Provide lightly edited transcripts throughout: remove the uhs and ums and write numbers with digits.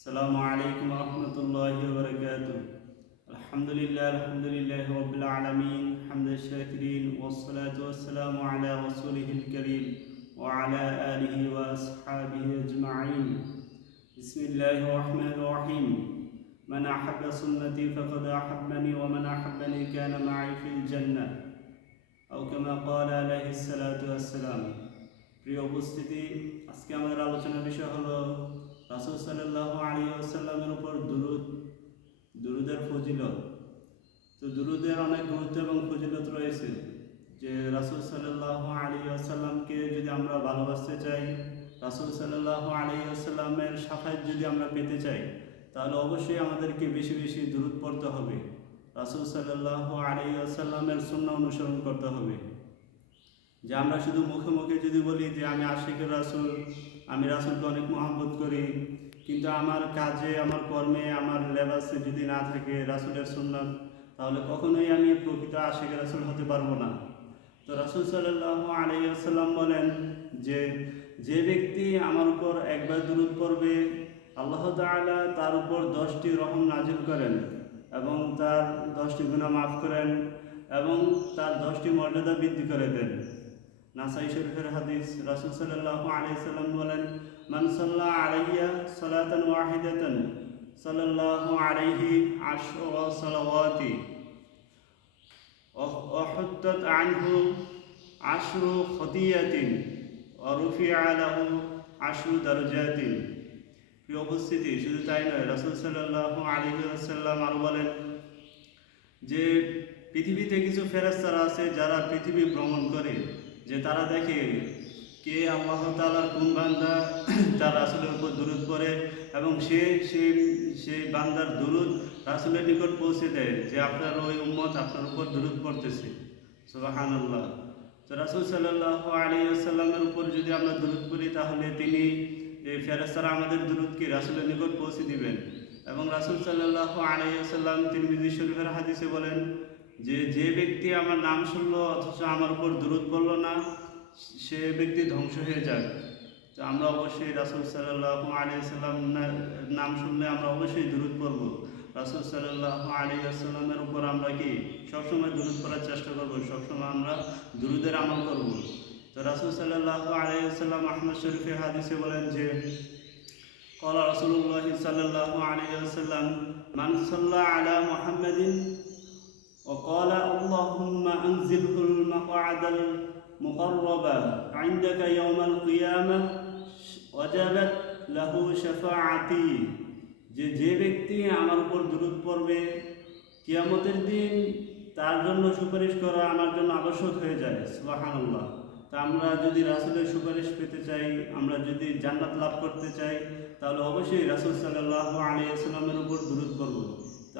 السلام عليكم ورحمة الله وبركاته. الحمد لله رب العالمين حمد الشاكرين والصلاة والسلام على رسوله الكريم وعلى آله وأصحابه أجمعين. بسم الله الرحمن الرحيم. من أحب سنتي فقد أحبني ومن أحبني كان معي في الجنة أو كما قال عليه الصلاة والسلام. প্রিয় উপস্থিতি, আজকে আমাদের আলোচনার বিষয় হলো রাসূল সাল্লাল্লাহু আলাইহি ওয়াসাল্লামের উপর দুরূদের ফজিলত। তো দুরূদের অনেক গুরুত্ব এবং ফজিলত রয়েছে। যে রাসূল সাল্লাল্লাহু আলাইহি ওয়াসাল্লামকে যদি আমরা ভালোবাসতে চাই, রাসূল সাল্লাল্লাহু আলাইহি ওয়াসাল্লামের শাফায়াত যদি আমরা পেতে চাই, তাহলে অবশ্যই আমাদেরকে বেশি বেশি দুরূদ পড়তে হবে। রাসূল সাল্লাল্লাহু আলাইহি ওয়াসাল্লামের সুন্নাহ অনুসরণ করতে হবে। যে আমরা শুধু মুখে মুখে যদি বলি যে আমি আশিকের রাসূল, আমি রাসূলকে অনেক মহব্বত করি, কিন্তু আমার কাজে, আমার কর্মে, আমার লেবাসে যদি না থাকে রাসূলের সুন্নাত, তাহলে কখনোই আমি প্রকৃত আশিকের রাসূল হতে পারবো না। তো রাসূল সাল্লাল্লাহু আলাইহি ওয়াসাল্লাম বলেন যে ব্যক্তি আমার উপর একবার দুরূদ পড়বে, আল্লাহ তাআলা তার উপর 10টি রহম নাজিল করেন এবং তার 10টি গুনাহ মাফ করেন এবং তার 10টি মর্যাদা বৃদ্ধি করে দেন। নাসাই শরীফের হাদিস, রাসূল সাল্লাল্লাহু আলাইহি ওয়াসাল্লাম বলেন, মান সাল্লা আলাইয়া সালাতান ওয়াহিদাতান সাল্লাল্লাহু আলাইহি আশরা সালাওয়াতি ওয়া হুত্তাত আনহু আশরু খতিয়াতিন ওয়া রুফিআ লাহু আশরু দারাজাতিন। প্রিয় উপস্থিতি, শুধু তাই নয়, রাসূল সাল্লাল্লাহু আলাইহি ওয়াসাল্লাম আরো বলেন যে পৃথিবীতে কিছু ফেরেশতারা আছে যারা পৃথিবী ভ্রমণ করে, যে তারা দেখে কে আল্লাহ তাআলার কোন বান্দা তার রাসূলের উপর দুরূদ পড়ে এবং সেই বান্দার দুরূদ রাসূলের নিকট পৌঁছে দেয় যে আপনার ওই উম্মত আপনার উপর দুরূদ পড়তেছে। সুবহানাল্লাহ। তো রাসূল সাল্লাল্লাহু আলাইহি ওয়াসাল্লামের উপর যদি আমরা দুরূদ পড়ি, তাহলে তিনি এই ফেরেশতারা আমাদের দুরূদকে রাসূলের নিকট পৌঁছে দিবেন। এবং রাসূল সাল্লাল্লাহু আলাইহি ওয়াসাল্লাম তিরমিজি শরীফের হাদিসে বলেন যে ব্যক্তি আমার নাম শুনলো অথচ আমার উপর দুরূদ পড়ল না, সে ব্যক্তি ধ্বংস হয়ে যাক। তো আমরা অবশ্যই রাসূল সাল্লাল্লাহু আলাইহি ওয়াসাল্লাম নাম শুনলে আমরা অবশ্যই দুরূদ পড়ব। রাসূল সাল্লাল্লাহু আলাইহি ওয়াসাল্লামের উপর আমরা কি সবসময় দুরূদ পড়ার চেষ্টা করব, সবসময় আমরা দুরূদের আমল করব। তো রাসূল সাল্লাল্লাহু আলাইহি ওয়াসাল্লাম আহমদ শরীফের হাদিসে বলেন যে قال رسول الله صلى الله عليه وسلم من صلى على محمد وقال اللهم أنزله المقعد المقرب عندك يوم القيامة وجبت له شفاعتي। যে ব্যক্তি আমার উপর দুরূদ পড়বে, কিয়ামতের দিন তার জন্য সুপারিশ করা আমার জন্য আবশ্যক হয়ে যায়। সুবহানাল্লাহ। তা আমরা যদি রাসূলের সুপারিশ পেতে চাই, আমরা যদি জান্নাত লাভ করতে চাই, তাহলে অবশ্যই রাসূল সাল্লাল্লাহু আলাইহি ওয়াসাল্লামের উপর দুরূদ পড়ব।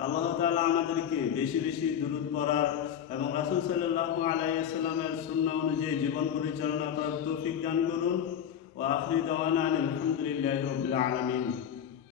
আল্লাহ তাআলা আমাদেরকে বেশি বেশি দুরূদ পড়ার এবং রাসূল সাল্লাল্লাহু আলাইহি ওয়াসাল্লামের সুন্নাহ অনুযায়ী জীবন পরিচালনা করার তৌফিক দান করুন। ওয়া আখিরু দাওয়ানা আলহামদুলিল্লাহি রাব্বিল আলামিন।